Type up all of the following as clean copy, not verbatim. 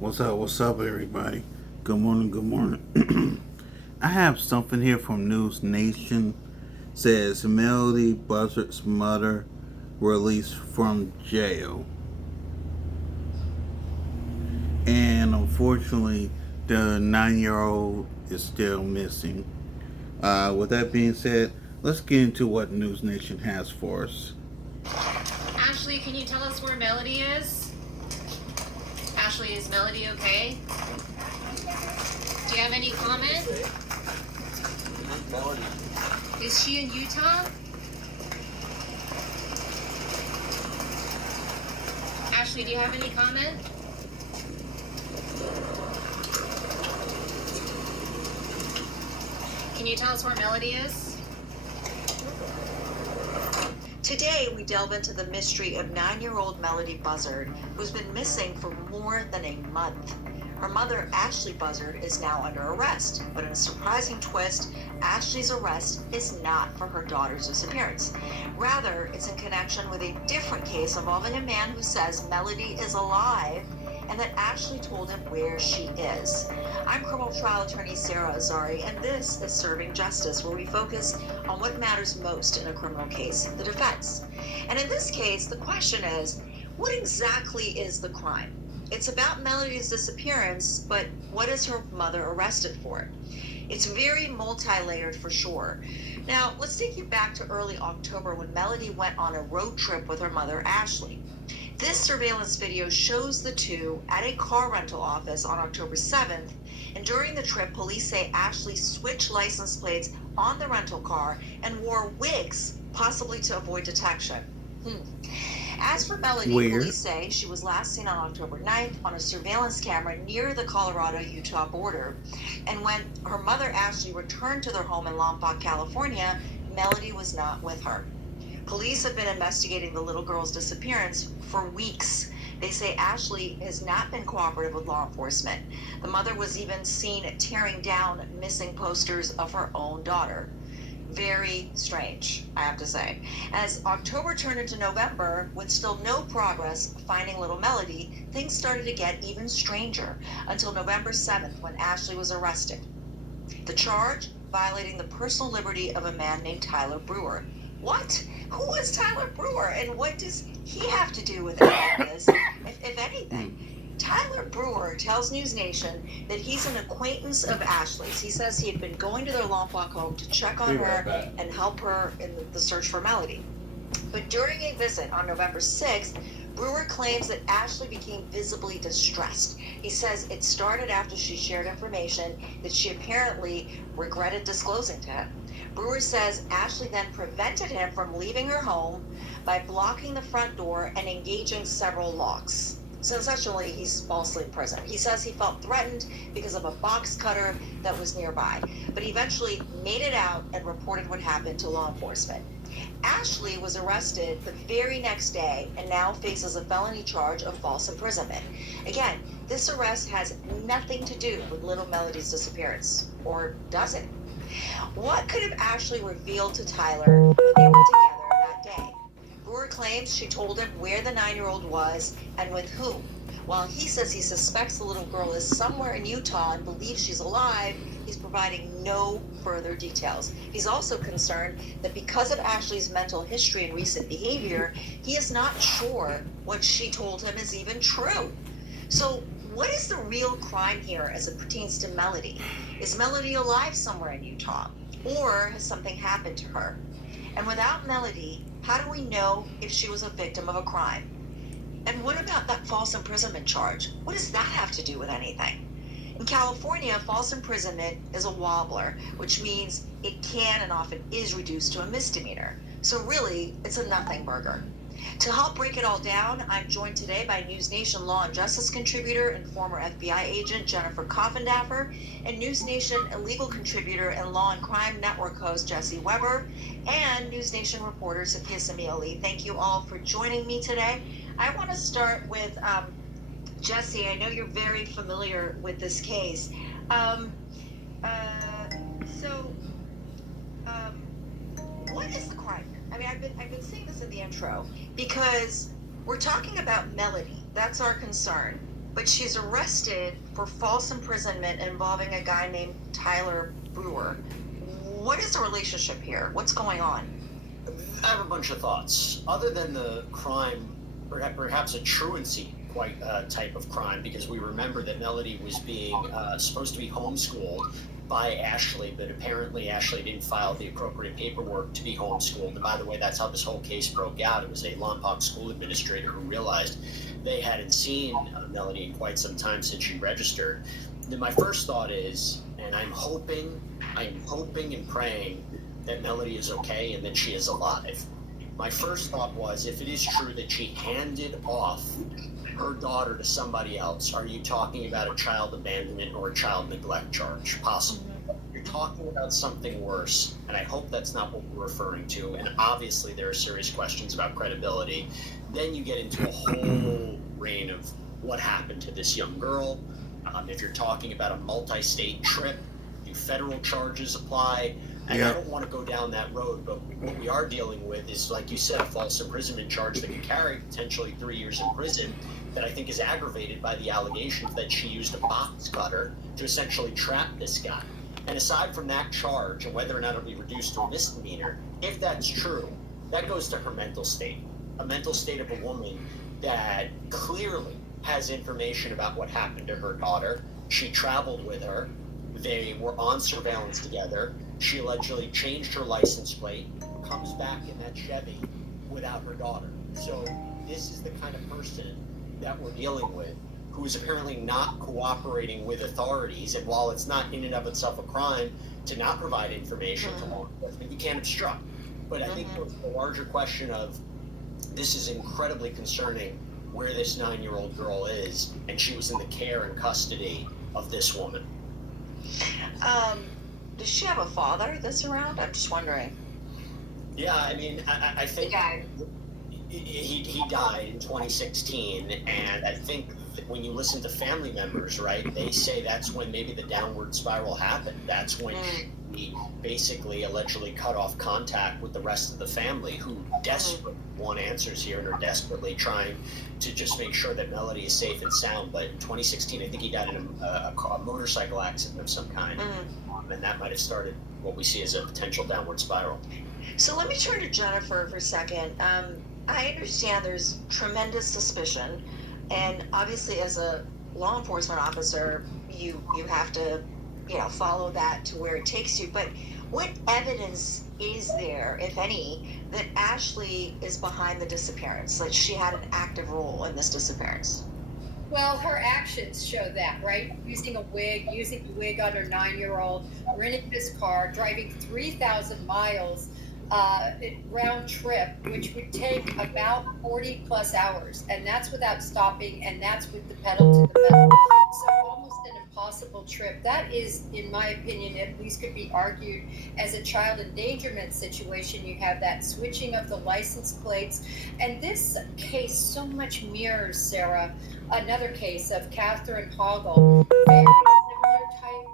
What's up, everybody? Good morning, good morning. I have something here from News Nation. Says Melodee Buzzards' mother released from jail. And unfortunately, the 9-year-old is still missing. With that being said, let's get into what News Nation has for us. Ashley, can you tell us where Melodee is? Ashley, is Melodee okay? Do you have any comment? Is she in Utah? Ashley, do you have any comment? Can you tell us where Melodee is? Today, we delve into the mystery of 9-year-old Melodee Buzzard, who's been missing for more than a month. Her mother, Ashley Buzzard, is now under arrest, but in a surprising twist, Ashley's arrest is not for her daughter's disappearance. Rather, it's in connection with a different case involving a man who says Melodee is alive and that Ashley told him where she is. I'm criminal trial attorney Sarah Azari, and this is Serving Justice, where we focus on what matters most in a criminal case, the defense. And in this case, the question is, what exactly is the crime? It's about Melodee's disappearance, but what is her mother arrested for? It's very multi-layered for sure. Now, let's take you back to early October when Melodee went on a road trip with her mother, Ashley. This surveillance video shows the two at a car rental office on October 7th, and during the trip, police say Ashley switched license plates on the rental car and wore wigs, possibly to avoid detection. As for Melodee, police say she was last seen on October 9th on a surveillance camera near the Colorado-Utah border. And when her mother, Ashley, returned to their home in Lompoc, California, Melodee was not with her. Police have been investigating the little girl's disappearance for weeks. They say Ashley has not been cooperative with law enforcement. The mother was even seen tearing down missing posters of her own daughter. Very strange, I have to say. As October turned into November, with still no progress finding little Melodee, things started to get even stranger until November 7th when Ashley was arrested. The charge? Violating the personal liberty of a man named Tyler Brewer. What? Who is Tyler Brewer, and what does he have to do with any of this, if anything? Tyler Brewer tells News Nation that he's an acquaintance of Ashley's. He says he had been going to their Lompoc home to check on her and help her in the search for Melodee. But during a visit on November 6th, Brewer claims that Ashley became visibly distressed. He says it started after she shared information that she apparently regretted disclosing to him. Brewer says Ashley then prevented him from leaving her home by blocking the front door and engaging several locks. So essentially, he's falsely imprisoned. He says he felt threatened because of a box cutter that was nearby, but he eventually made it out and reported what happened to law enforcement. Ashley was arrested the very next day and now faces a felony charge of false imprisonment. Again, this arrest has nothing to do with little Melodee's disappearance, or does it? What could have Ashley revealed to Tyler when they were together that day? Brewer claims she told him where the 9-year-old was and with whom. While he says he suspects the little girl is somewhere in Utah and believes she's alive, he's providing no further details. He's also concerned that because of Ashley's mental history and recent behavior, he is not sure what she told him is even true. So what is the real crime here as it pertains to Melodee? Is Melodee alive somewhere in Utah? Or has something happened to her? And without Melodee, how do we know if she was a victim of a crime? And what about that false imprisonment charge? What does that have to do with anything? In California, false imprisonment is a wobbler, which means it can and often is reduced to a misdemeanor. So really, it's a nothing burger. To help break it all down, I'm joined today by News Nation Law and Justice contributor and former FBI agent Jennifer Coffindaffer, and News Nation legal contributor and Law and Crime Network host Jesse Weber, and News Nation reporter Sophia Samioli. Thank you all for joining me today. I want to start with Jesse. I know you're very familiar with this case. Um, so, what is the crime? I mean, I've been saying this in the intro because we're talking about Melodee. That's our concern. but she's arrested for false imprisonment involving a guy named Tyler Brewer. What is the relationship here? What's going on? I have a bunch of thoughts. Other than the crime, perhaps a truancy type of crime, because we remember that Melodee was being supposed to be homeschooled by Ashley, but apparently Ashley didn't file the appropriate paperwork to be homeschooled. And by the way, that's how this whole case broke out. It was a Lompoc school administrator who realized they hadn't seen Melodee in quite some time since she registered. Then my first thought is, and I'm hoping and praying that Melodee is okay and that she is alive. My first thought was, if it is true that she handed off her daughter to somebody else, are you talking about a child abandonment or a child neglect charge? Possible. You're talking about something worse, and I hope that's not what we're referring to. And obviously there are serious questions about credibility. Then you get into a whole reign of what happened to this young girl. If you're talking about a multi-state trip, do federal charges apply? And I don't want to go down that road, but what we are dealing with is, like you said, a false imprisonment charge that can carry potentially 3 years in prison, that I think is aggravated by the allegations that she used a box cutter to essentially trap this guy. And aside from that charge, and whether or not it'll be reduced to a misdemeanor, if that's true, that goes to her mental state. A mental state of a woman that clearly has information about what happened to her daughter. She traveled with her. They were on surveillance together. She allegedly changed her license plate, comes back in that Chevy without her daughter. So this is the kind of person that we're dealing with, who is apparently not cooperating with authorities. And while it's not in and of itself a crime to not provide information to law enforcement, you can't obstruct. But I think the larger question of, this is incredibly concerning where this 9-year-old girl is, and she was in the care and custody of this woman. Does she have a father that's around? I'm just wondering. Yeah, I mean, I think he died in 2016, and I think when you listen to family members, right, they say that's when maybe the downward spiral happened. That's when he basically allegedly cut off contact with the rest of the family, who desperately want answers here and are desperately trying to just make sure that Melodee is safe and sound. But in 2016, I think he died in a motorcycle accident of some kind, and that might have started what we see as a potential downward spiral. So let me turn to Jennifer for a second. I understand there's tremendous suspicion, and obviously as a law enforcement officer, you have to, follow that to where it takes you. But what evidence is there, if any, that Ashley is behind the disappearance, that she had an active role in this disappearance? Well, her actions show that, right? Using the wig on her 9-year-old, renting this car, driving 3,000 miles round trip, which would take about 40 plus hours. And that's without stopping, and that's with the pedal to the metal. So almost an impossible trip. That is, in my opinion, at least could be argued as a child endangerment situation. You have that switching of the license plates. And this case so much mirrors, Sarah, another case of Catherine Hoggle. Very similar type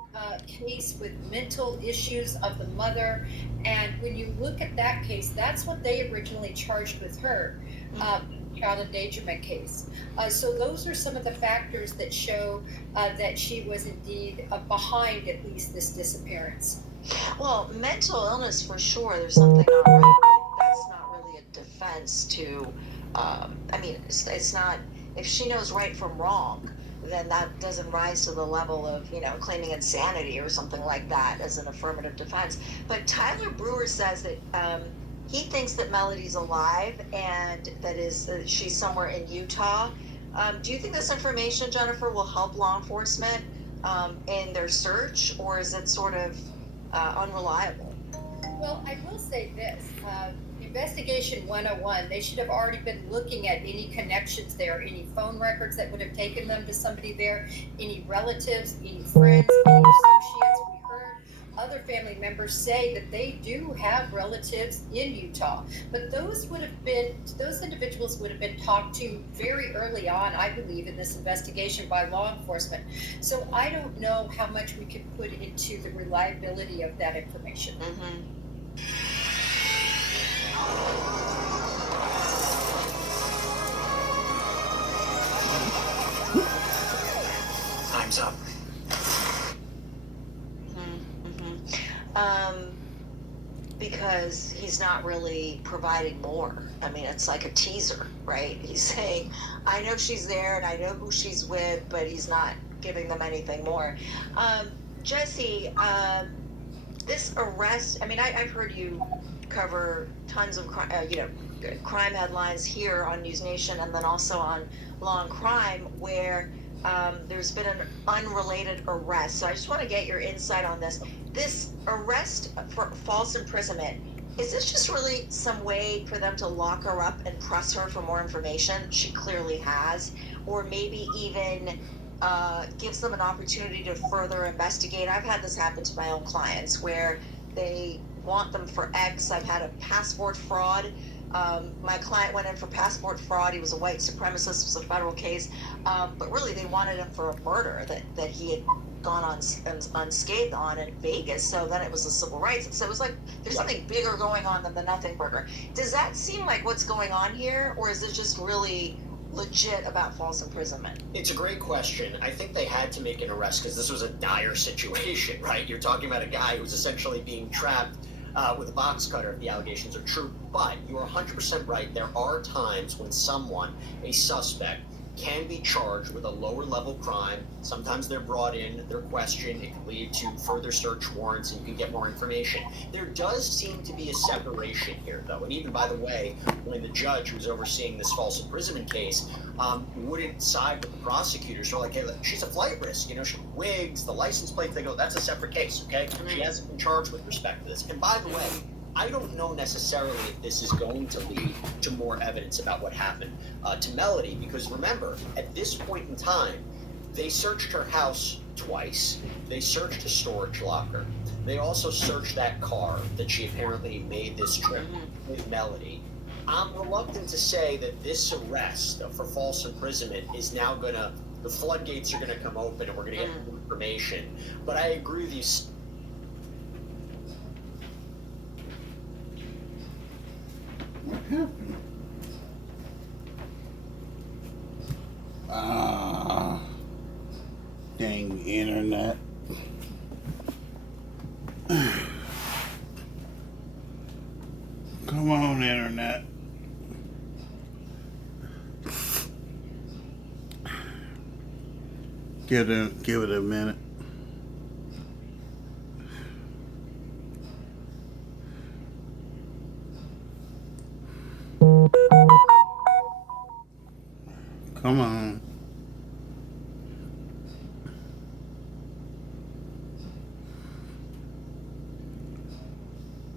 case with mental issues of the mother. And when you look at that case, that's what they originally charged with her, child endangerment case. So those are some of the factors that show that she was indeed behind at least this disappearance. Well, mental illness for sure, there's something not right, but that's not really a defense to, it's not, if she knows right from wrong, then that doesn't rise to the level of, claiming insanity or something like that as an affirmative defense. But Tyler Brewer says that he thinks that Melodee's alive and that she's somewhere in Utah. Do you think this information, Jennifer, will help law enforcement in their search, or is it sort of unreliable? Well, I will say this. Investigation 101, they should have already been looking at any connections there, any phone records that would have taken them to somebody there, any relatives, any friends, any associates. We heard other family members say that they do have relatives in Utah, but those individuals would have been talked to very early on, I believe, in this investigation by law enforcement. So I don't know how much we could put into the reliability of that information. time's up. Because he's not really providing more. I mean, it's like a teaser, right? He's saying, I know she's there and I know who she's with, but he's not giving them anything more. Jesse, this arrest, I mean, I've heard you cover tons of crime headlines here on News Nation and then also on Law and Crime where there's been an unrelated arrest. So I just want to get your insight on this. This arrest for false imprisonment, is this just really some way for them to lock her up and press her for more information? She clearly has. Or maybe even gives them an opportunity to further investigate. I've had this happen to my own clients where they want them for X. I've had a passport fraud. My client went in for passport fraud. He was a white supremacist. It was a federal case. But really, they wanted him for a murder that he had gone on unscathed on in Vegas. So then it was the civil rights. So it was like there's something bigger going on than the nothing burger. Does that seem like what's going on here? Or is it just really legit about false imprisonment? It's a great question. I think they had to make an arrest because this was a dire situation, right? You're talking about a guy who's essentially being trapped with a box cutter if the allegations are true. But you're 100% right. There are times when someone, a suspect, can be charged with a lower level crime. Sometimes they're brought in, they're questioned, it can lead to further search warrants and you can get more information. There does seem to be a separation here though, and even by the way, when the judge who's overseeing this false imprisonment case wouldn't side with the prosecutors, they're like, hey, look, she's a flight risk, you know, she wigs, the license plates, they go, that's a separate case, okay? She hasn't been charged with respect to this. And by the way, I don't know necessarily if this is going to lead to more evidence about what happened to Melodee, because remember, at this point in time, they searched her house twice. They searched a storage locker. They also searched that car that she apparently made this trip with Melodee. I'm reluctant to say that this arrest for false imprisonment is now the floodgates are gonna come open and we're gonna get more information. But I agree with you. What happened? Dang internet. Come on, internet. Give it a minute. Come on.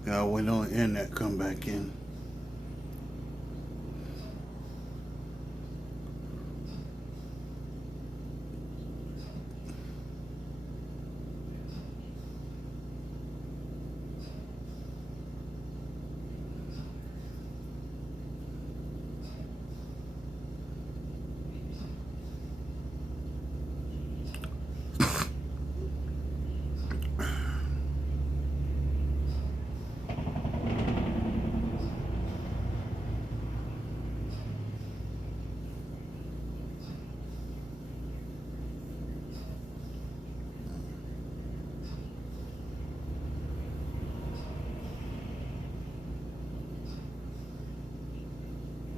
Y'all wait on the internet come back in.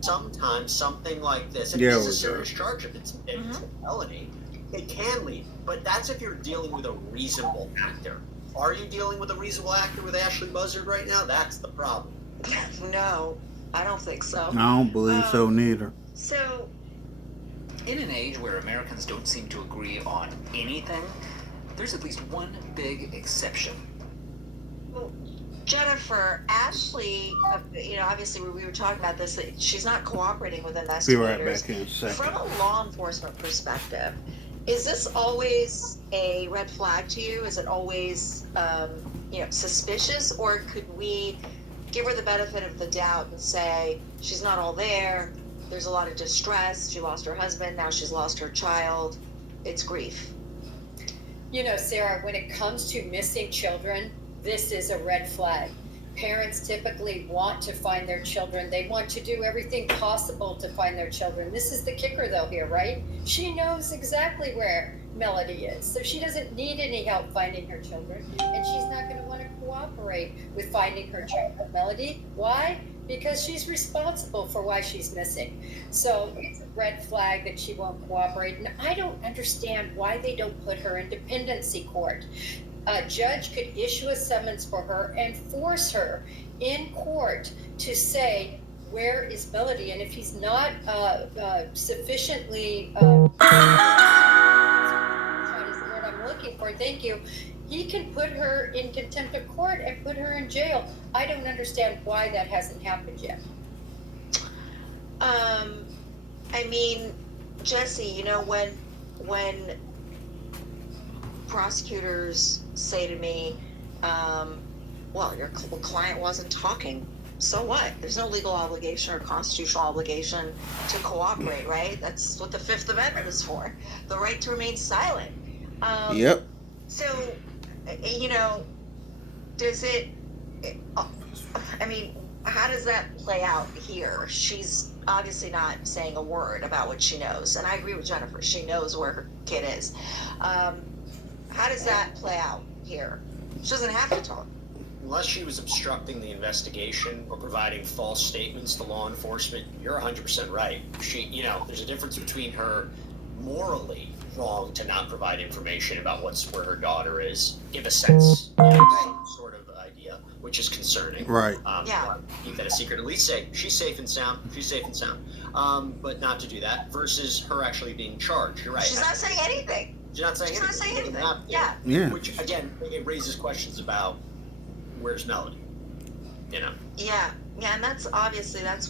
Sometimes something like this, and Yeah, it's a we serious charge if it's a felony, it can lead. But that's if you're dealing with a reasonable actor. Are you dealing with a reasonable actor with Ashley Buzzard right now? That's the problem. No, I don't think so. I don't believe so neither. So, In an age where Americans don't seem to agree on anything, there's at least one big exception. well, Jennifer, Ashley, obviously we were talking about this, that she's not cooperating with Be investigators. right back in a second. From a law enforcement perspective, is this always a red flag to you? Is it always, suspicious? Or could we give her the benefit of the doubt and say, she's not all there, there's a lot of distress, she lost her husband, now she's lost her child, it's grief? You know, Sarah, when it comes to missing children, this is a red flag. Parents typically want to find their children. They want to do everything possible to find their children. This is the kicker, though, here, right? She knows exactly where Melodee is, so she doesn't need any help finding her children, and she's not going to want to cooperate with finding her child. Melodee, why? Because she's responsible for why she's missing. So it's a red flag that she won't cooperate, and I don't understand why they don't put her in dependency court. A judge could issue a summons for her and force her in court to say, where is Melodee? And if he's not sufficiently, is the word I'm looking for, thank you, he can put her in contempt of court and put her in jail. I don't understand why that hasn't happened yet. I mean, Jesse, you know, when prosecutors say to me, well, your client wasn't talking, so what? There's no legal obligation or constitutional obligation to cooperate, right? That's what the Fifth Amendment is for, the right to remain silent. Yep. So, you know, does it, I mean, how does that play out here? She's obviously not saying a word about what she knows, and I agree with Jennifer. She knows where her kid is. How does that play out here? She doesn't have to talk. Unless she was obstructing the investigation or providing false statements to law enforcement, you're 100% right. She, you know, there's a difference between her morally wrong to not provide information about where her daughter is, give a sense, you know, some sort of idea, which is concerning. Right. Yeah. Keep that a secret. At least say she's safe and sound. She's safe and sound. But not to do that versus her actually being charged. You're right. She's not saying anything. She's not saying anything. Yeah. Yeah. Which again, it raises questions about where's Melodee. You know. Yeah, and that's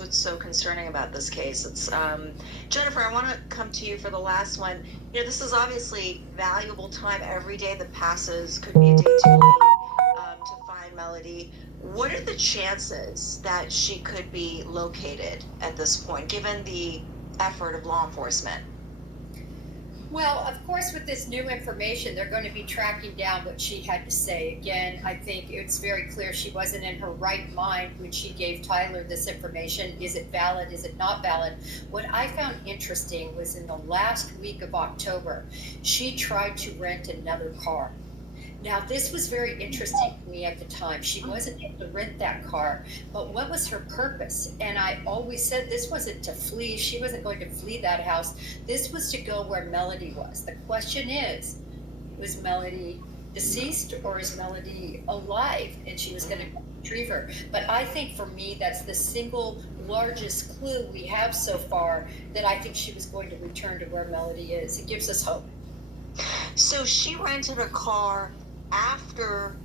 what's so concerning about this case. It's Jennifer, I want to come to you for the last one. You know, this is obviously valuable time. Every day that passes could be a day too late to find Melodee. What are the chances that she could be located at this point, given the effort of law enforcement? Well, of course, with this new information, they're going to be tracking down what she had to say. Again, I think it's very clear she wasn't in her right mind when she gave Tyler this information. Is it valid? Is it not valid? What I found interesting was in the last week of October, she tried to rent another car. Now, this was very interesting to me at the time. She wasn't able to rent that car, but what was her purpose? And I always said this wasn't to flee. She wasn't going to flee that house. This was to go where Melodee was. The question is, was Melodee deceased or is Melodee alive? And she was going to retrieve her. But I think for me, that's the single largest clue we have so far that I think she was going to return to where Melodee is. It gives us hope. So she rented a car after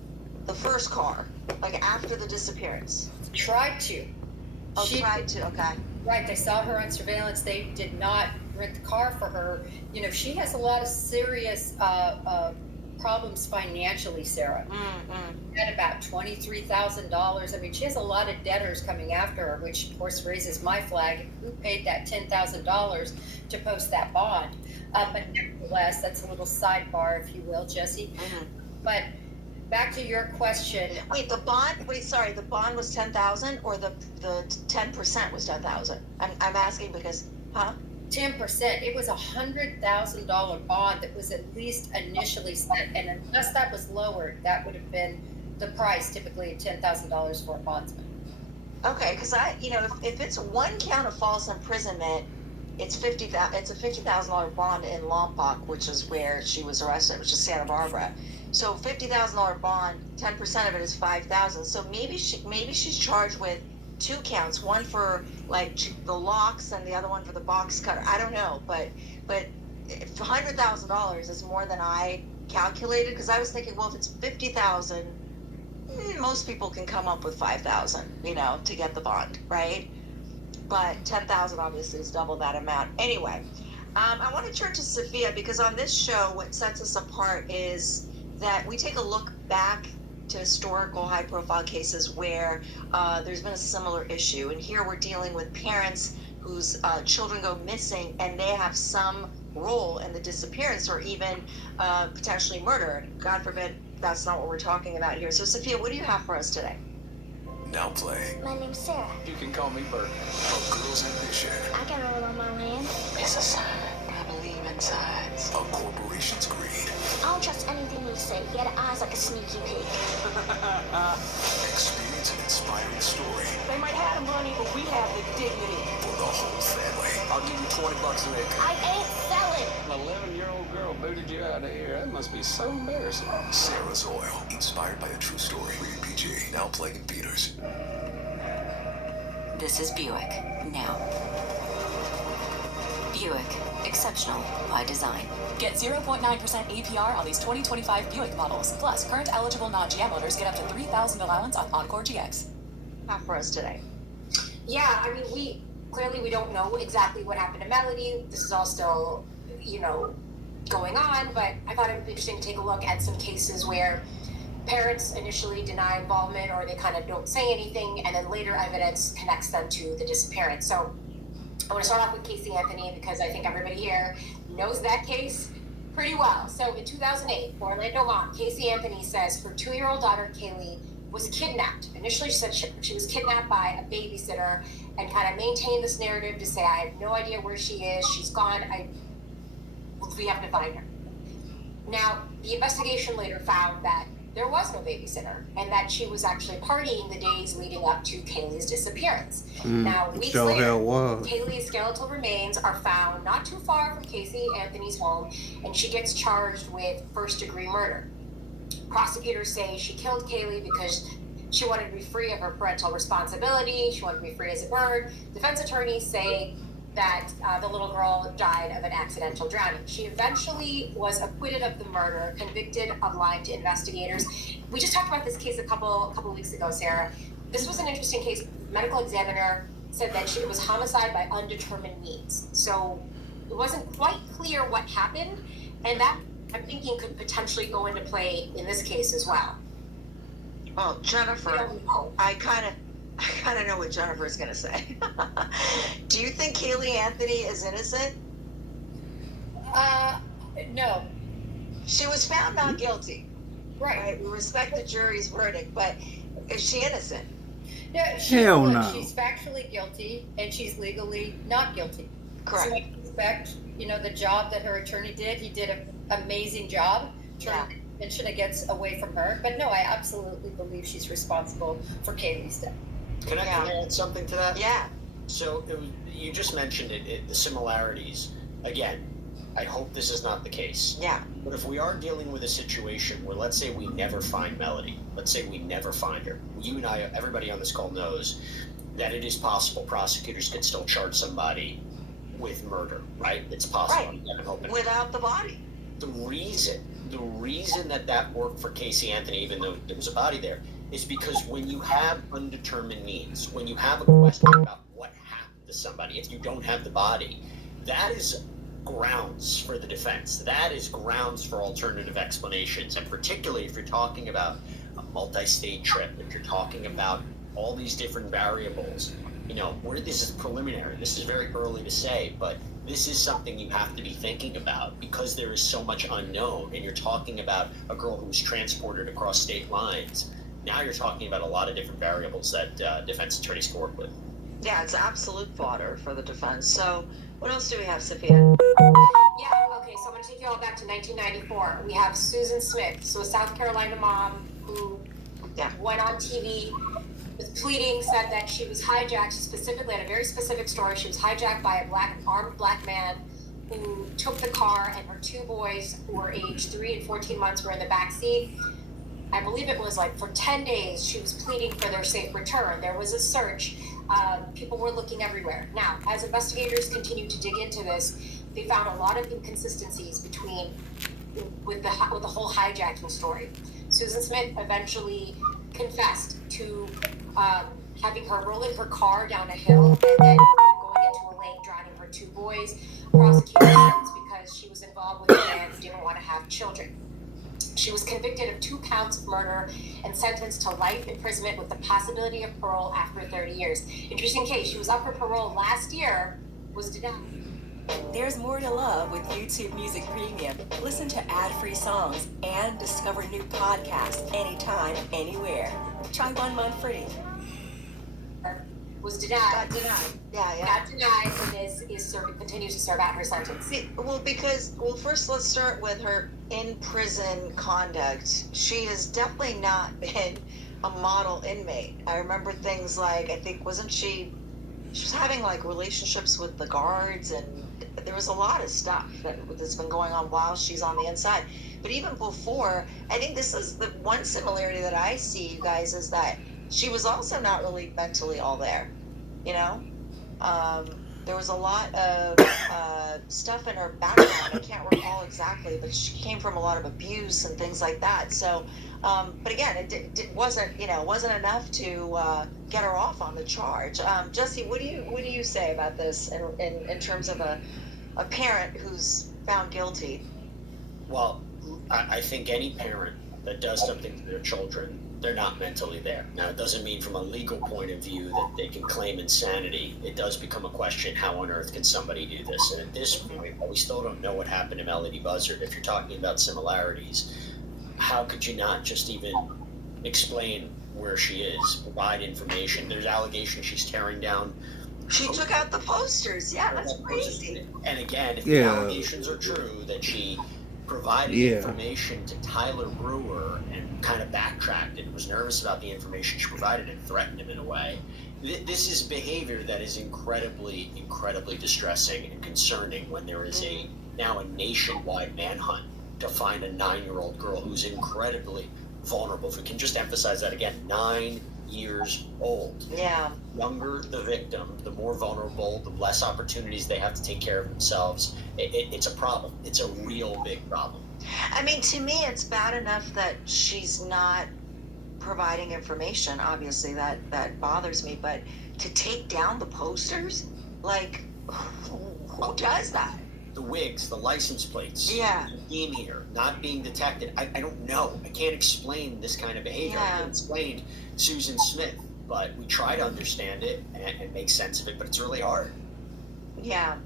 the first car, like after the disappearance. Tried to. Tried to, okay. Right, they saw her on surveillance. They did not rent the car for her. You know, she has a lot of serious problems financially, Sarah. At about $23,000. I mean, she has a lot of debtors coming after her, which of course raises my flag. Who paid that $10,000 to post that bond? But nevertheless, that's a little sidebar, if you will, Jesse. But back to your question. Wait, the bond was 10,000 or the 10% was 10,000? I'm asking because, 10%. It was $100,000 bond that was at least initially set, and unless that was lowered, that would have been the price, typically $10,000 for a bondsman. Okay, because if it's one count of false imprisonment, it's a $50,000 bond in Lompoc, which is where she was arrested, which is Santa Barbara. So $50,000 bond, 10% of it is $5,000. So maybe she's charged with two counts, one for like the locks and the other one for the box cutter. I don't know, but $100,000 is more than I calculated, because I was thinking, well, if it's 50,000, most people can come up with 5,000, to get the bond, right? But 10,000 obviously is double that amount. Anyway, I want to turn to Sophia, because on this show, what sets us apart is that we take a look back to historical high-profile cases where there's been a similar issue. And here we're dealing with parents whose children go missing and they have some role in the disappearance or even potentially murder. God forbid that's not what we're talking about here. So, Sophia, what do you have for us today? Now play. My name's Sarah. You can call me Bert. A girl's ambition. I got a roll on my land. It's a sign. I believe in signs. A corporation's greed. I don't trust anything you say. You got eyes like a sneaky pig. Experience an inspiring story They might have the money, but we have the dignity. for the whole family. I'll give you $20 an acre. I ain't selling. An 11-year-old girl booted you out of here. That must be so embarrassing. Sarah's Oil. Inspired by a true story. Rated PG. Now playing in theaters. This is Buick. Now. Buick. Exceptional by design. Get 0.9% APR on these 2025 Buick models. Plus, current eligible non-GM owners get up to $3,000 allowance on Encore GX. Not for us today. Yeah, I mean, we don't know exactly what happened to Melodee. This is all still, going on, but I thought it would be interesting to take a look at some cases where parents initially deny involvement or they kind of don't say anything, and then later evidence connects them to the disappearance. So I want to start off with Casey Anthony because I think everybody here knows that case pretty well. So in 2008, Orlando mom Casey Anthony says her 2-year-old daughter Kaylee was kidnapped. Initially, she said she was kidnapped by a babysitter and kind of maintained this narrative to say, I have no idea where she is. She's gone. We have to find her. Now, the investigation later found that there was no babysitter and that she was actually partying the days leading up to Kaylee's disappearance. Now, weeks later, Kaylee's skeletal remains are found not too far from Casey Anthony's home, and she gets charged with first-degree murder. Prosecutors say she killed Kaylee because she wanted to be free of her parental responsibility. She wanted to be free as a bird. Defense attorneys say that the little girl died of an accidental drowning. She eventually was acquitted of the murder, convicted of lying to investigators. We just talked about this case a couple weeks ago, Sarah. This was an interesting case. The medical examiner said that it was homicide by undetermined means. So it wasn't quite clear what happened, and that, I'm thinking, could potentially go into play in this case as well. Well, Jennifer, I kind of know what Jennifer's going to say. Do you think Kaylee Anthony is innocent? No. She was found not guilty. Right. We respect the jury's verdict, but is she innocent? Yeah, Hell no. She's factually guilty and she's legally not guilty. Correct. So I respect, the job that her attorney did. He did an amazing job trying to convention against away from her. But no, I absolutely believe she's responsible for Kaylee's death. Can I add something to that? Yeah. So you just mentioned the similarities. Again, I hope this is not the case. Yeah. But if we are dealing with a situation where, let's say, we never find Melodee, let's say we never find her, you and I, everybody on this call knows that it is possible prosecutors could still charge somebody with murder, right? It's possible. Right. Without the body. The reason that worked for Casey Anthony, even though there was a body there, is because when you have undetermined means, when you have a question about what happened to somebody, if you don't have the body, that is grounds for the defense. That is grounds for alternative explanations. And particularly if you're talking about a multi-state trip, if you're talking about all these different variables, this is preliminary. This is very early to say, but this is something you have to be thinking about because there is so much unknown. And you're talking about a girl who was transported across state lines. Now you're talking about a lot of different variables that defense attorneys can work with. Yeah, it's absolute fodder for the defense. So what else do we have, Sophia? Yeah, okay, so I'm going to take you all back to 1994. We have Susan Smith, so a South Carolina mom who went on TV, was pleading, said that she was hijacked. She specifically had a very specific story. She was hijacked by a armed black man who took the car, and her 2 boys who were aged 3 and 14 months were in the back seat. I believe it was for 10 days, she was pleading for their safe return. There was a search. People were looking everywhere. Now, as investigators continued to dig into this, they found a lot of inconsistencies with the whole hijacking story. Susan Smith eventually confessed to having her roll in her car down a hill and then going into a lake, drowning her 2 boys. Prosecutors said it's because she was involved with a man who didn't want to have children. She was convicted of 2 counts of murder and sentenced to life imprisonment with the possibility of parole after 30 years. Interesting case. She was up for parole last year, was denied. There's more to love with YouTube Music Premium. Listen to ad-free songs and discover new podcasts anytime, anywhere. Try 1 month free. was denied. Got denied. Yeah. Got denied and continues to serve out her sentence. Well, first let's start with her in prison conduct. She has definitely not been a model inmate. I remember things like, I think, she was having like relationships with the guards, and there was a lot of stuff that's been going on while she's on the inside. But even before, I think this is the one similarity that I see, you guys, is that she was also not really mentally all there. You know, there was a lot of stuff in her background. I can't recall exactly, but she came from a lot of abuse and things like that. So, but again, it wasn't enough to get her off on the charge. Jesse, what do you say about this in terms of a parent who's found guilty? Well, I think any parent that does something to their children, they're not mentally there. Now, it doesn't mean from a legal point of view that they can claim insanity. It does become a question, how on earth can somebody do this? And at this point, we still don't know what happened to Melodee Buzzard. If you're talking about similarities, how could you not just even explain where she is, provide information? There's allegations she's tearing down. She took out the posters. Yeah, that's crazy. And again, if the allegations are true that she provided information to Tyler Brewer and kind of backtracked and was nervous about the information she provided and threatened him in a way, this is behavior that is incredibly, incredibly distressing and concerning when there is now a nationwide manhunt to find a 9-year-old girl who's incredibly vulnerable. If we can just emphasize that again, 9 years old. Yeah. Younger the victim, the more vulnerable, the less opportunities they have to take care of themselves. It's a problem. It's a real big problem. I mean, to me, it's bad enough that she's not providing information. Obviously, that bothers me. But to take down the posters, like, who does that? The wigs, the license plates, being here, not being detected. I don't know. I can't explain this kind of behavior. I can't explain Susan Smith, but we try to understand it and make sense of it, but it's really hard. Yeah.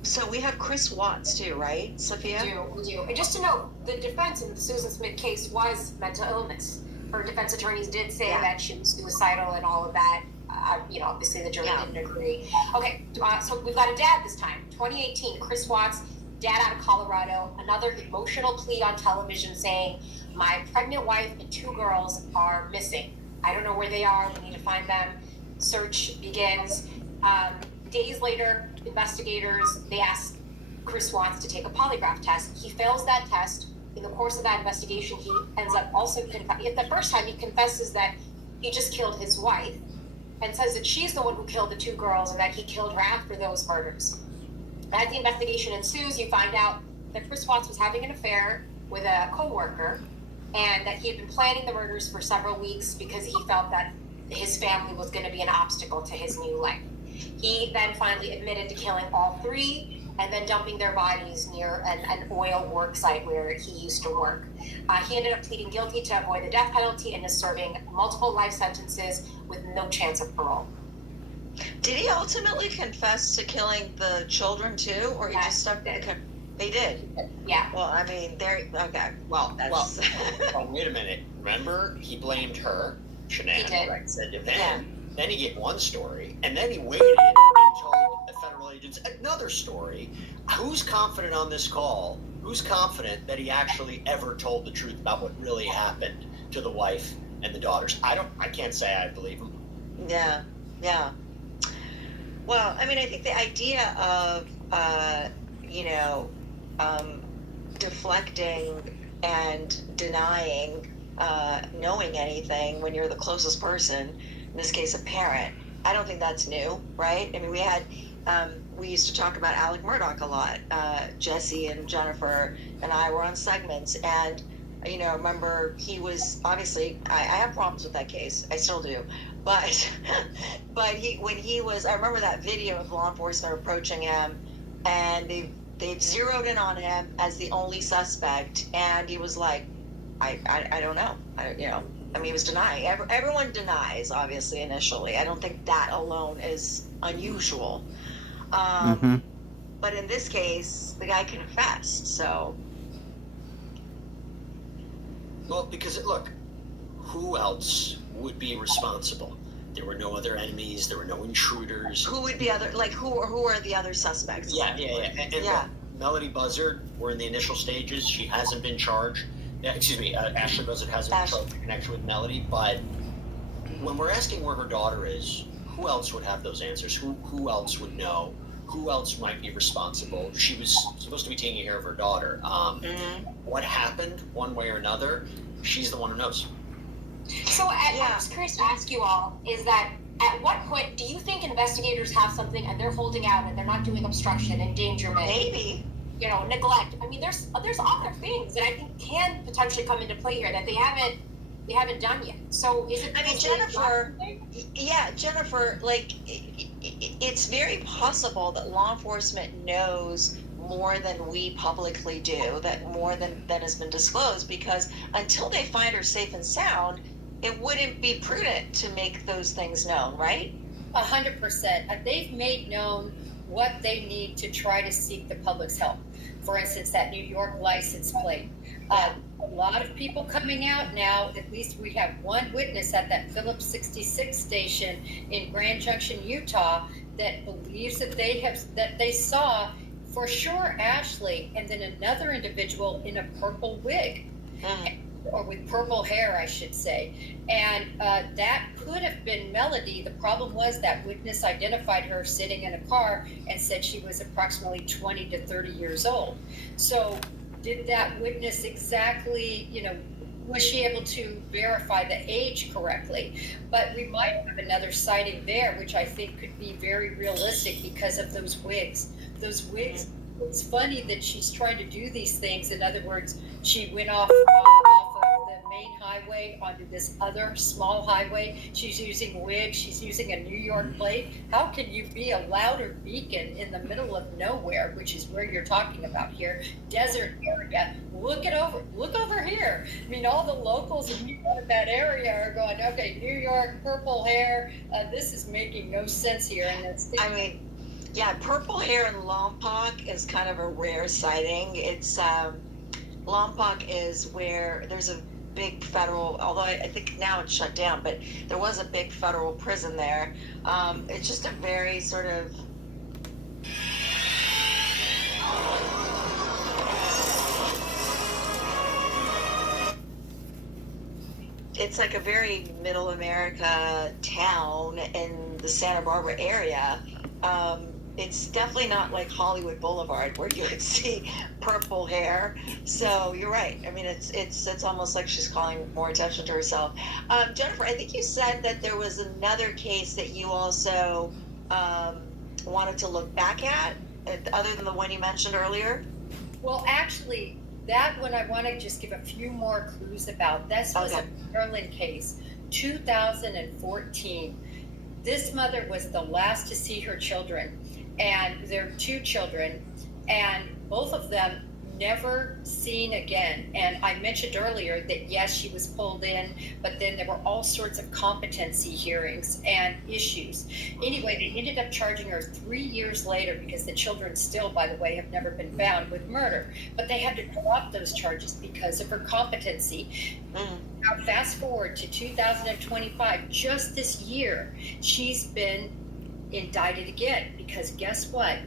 So we have Chris Watts too, right, Sophia? We do. And just to note, the defense in the Susan Smith case was mental illness. Her defense attorneys did say that she was suicidal and all of that. Obviously the jury didn't agree. Okay, so we've got a dad this time. 2018, Chris Watts, dad out of Colorado, another emotional plea on television saying, my pregnant wife and 2 girls are missing. I don't know where they are. We need to find them. Search begins. Days later, investigators, they ask Chris Watts to take a polygraph test. He fails that test. In the course of that investigation, he ends up also the first time he confesses that he just killed his wife and says that she's the one who killed the 2 girls and that he killed her after those murders. As the investigation ensues, you find out that Chris Watts was having an affair with a co-worker and that he had been planning the murders for several weeks because he felt that his family was going to be an obstacle to his new life. He then finally admitted to killing all 3 and then dumping their bodies near an oil work site where he used to work. He ended up pleading guilty to avoid the death penalty and is serving multiple life sentences with no chance of parole. Did he ultimately confess to killing the children too, or he just stuck to the... They did? Yeah. Well, I mean, okay. Well, that's... Well, wait a minute. Remember, he blamed her, Shanann, He did. right? Said then he gave one story, and then he waited and told the federal agents another story. Who's confident on this call? Who's confident that he actually ever told the truth about what really happened to the wife and the daughters? I can't say I believe him. Yeah. Well, I mean, I think the idea of, deflecting and denying knowing anything when you're the closest person, in this case a parent, I don't think that's new, right? I mean, we used to talk about Alec Murdaugh a lot. Jesse and Jennifer and I were on segments, and remember, he was obviously, I have problems with that case, I still do, but I remember that video of law enforcement approaching him, and they've zeroed in on him as the only suspect, and he was like, I don't know. He was denying. Everyone denies, obviously, initially. I don't think that alone is unusual. But in this case, the guy confessed, so. Well, because, look, who else would be responsible? There were no other enemies. There were no intruders. Who would be who are the other suspects? Yeah. And Melodee Buzzard, we're in the initial stages. She hasn't been charged. Ashley Buzzard hasn't been charged in connection with Melodee. But when we're asking where her daughter is, who else would have those answers? Who else would know? Who else might be responsible? She was supposed to be taking care of her daughter. What happened, one way or another? She's the one who knows. So I'm just curious to ask you all, is that at what point do you think investigators have something and they're holding out and they're not doing obstruction, endangerment? Maybe. Neglect. I mean, there's other things that I think can potentially come into play here that they haven't done yet. So is it? I mean, Jennifer, it's very possible that law enforcement knows more than we publicly do, that more than has been disclosed, because until they find her safe and sound, it wouldn't be prudent to make those things known, right? 100%. They've made known what they need to try to seek the public's help. For instance, that New York license plate. A lot of people coming out now. At least we have one witness at that Phillips 66 station in Grand Junction, Utah, that believes that they saw for sure Ashley, and then another individual in a purple wig, or with purple hair, I should say. And that could have been Melodee. The problem was that witness identified her sitting in a car and said she was approximately 20 to 30 years old. So did that witness exactly, was she able to verify the age correctly? But we might have another sighting there, which I think could be very realistic because of those wigs. Those wigs, it's funny that she's trying to do these things. In other words, she went off of the main highway onto this other small highway. She's using wigs. She's using a New York plate. How can you be a louder beacon in the middle of nowhere, which is where you're talking about here, desert area? Look over here. I mean, all the locals in that area are going, okay, New York, purple hair. This is making no sense here. And purple hair in Lompoc is kind of a rare sighting. It's Lompoc is where there's a big federal, although I think now it's shut down, but there was a big federal prison there. It's just a very sort of it's like a very middle America town in the Santa Barbara area. It's definitely not like Hollywood Boulevard where you would see purple hair. So you're right. I mean, it's almost like she's calling more attention to herself. Jennifer, I think you said that there was another case that you also wanted to look back at, other than the one you mentioned earlier. Well, actually, that one I want to just give a few more clues about. This was a Maryland case, 2014. This mother was the last to see her children, and their two children, and both of them never seen again. And I mentioned earlier that yes, she was pulled in, but then there were all sorts of competency hearings and issues. Anyway, they ended up charging her 3 years later, because the children still, by the way, have never been found, with murder. But they had to drop those charges because of her competency. Now, fast forward to 2025, just this year, she's been indicted again, because guess what?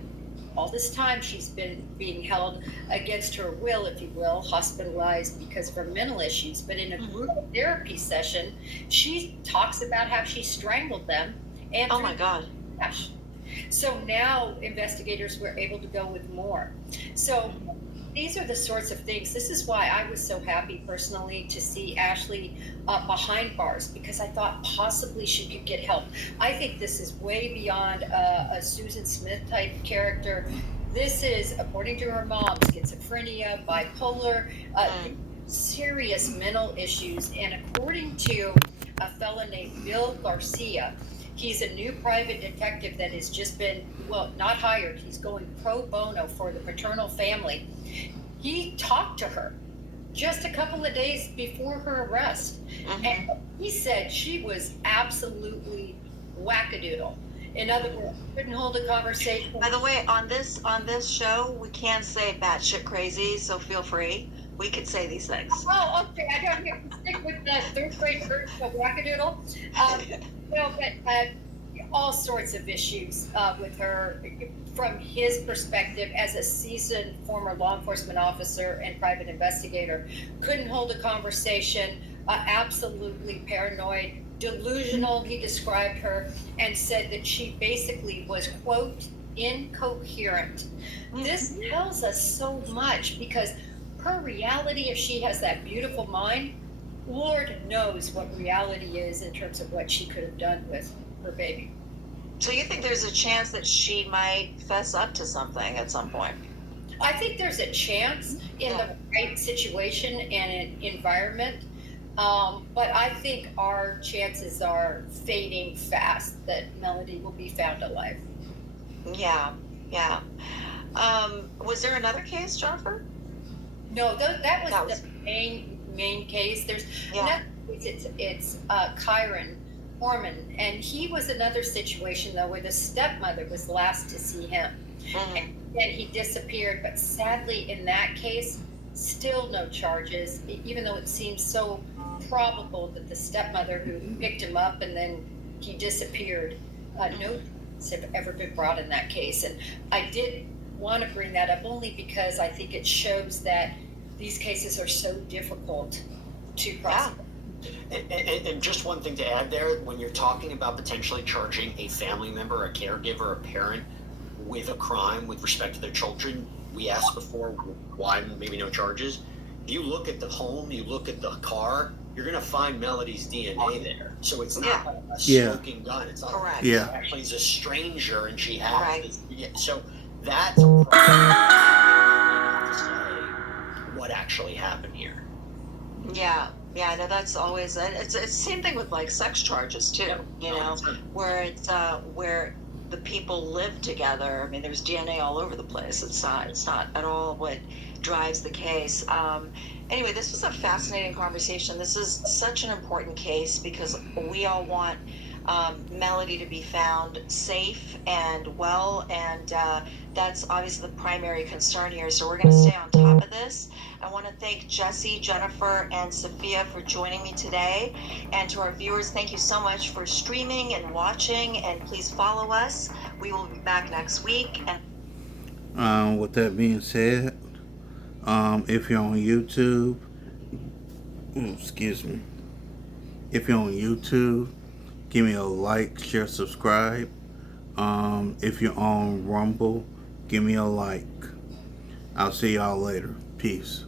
All this time she's been being held against her will, if you will, hospitalized because of her mental issues. But in a group therapy session, she talks about how she strangled them. And oh my God. Gosh. So now investigators were able to go with more. So these are the sorts of things. This is why I was so happy personally to see Ashley behind bars, because I thought possibly she could get help. I think this is way beyond a Susan Smith type character. This is, according to her mom, schizophrenia, bipolar, serious mental issues. And according to a fellow named Bill Garcia, he's a new private detective that has just been, well, not hired. He's going pro bono for the paternal family. He talked to her just a couple of days before her arrest. And he said she was absolutely wackadoodle. In other words, couldn't hold a conversation. By the way, on this show, we can say batshit crazy, so feel free. we could say these things. Oh, okay. I don't have to stick with the third grade version of wackadoodle. But all sorts of issues with her from his perspective as a seasoned former law enforcement officer and private investigator. Couldn't hold a conversation, absolutely paranoid, delusional, he described her, and said that she basically was, quote, incoherent. This tells us so much because her reality, if she has that beautiful mind, Lord knows what reality is in terms of what she could have done with her baby. So you think there's a chance that she might fess up to something at some point? I think there's a chance in the right situation and environment. But I think our chances are fading fast that Melodee will be found alive. Yeah. Was there another case, Jennifer? No, that was the main case. There's another case. It's Kyron Orman, and he was another situation though where the stepmother was last to see him, and then he disappeared. But sadly, in that case, still no charges, even though it seems so probable that the stepmother who picked him up and then he disappeared, no charges have ever been brought in that case. And I did want to bring that up only because I think it shows that these cases are so difficult to prosecute. And just one thing to add there, when you're talking about potentially charging a family member, a caregiver, a parent with a crime with respect to their children, we asked before why maybe no charges. If you look at the home, you look at the car, you're going to find Melodee's DNA there. So it's not a smoking gun. It's not. Correct. She actually is a stranger, and she has this. So that's a problem to say what actually happened here. Yeah, no, that's always it's the same thing with like sex charges too. You know, where it's where the people live together. I mean, there's DNA all over the place. It's not at all what drives the case. Anyway, this was a fascinating conversation. This is such an important case because we all want Melodee to be found safe and well, and that's obviously the primary concern here. So we're going to stay on top of this. I want to thank Jesse, Jennifer, and Sophia for joining me today. And to our viewers, thank you so much for streaming and watching, and please follow us. We will be back next week. And with that being said, if you're on YouTube, if you're on YouTube, give me a like, share, subscribe. If you're on Rumble, give me a like. I'll see y'all later. Peace.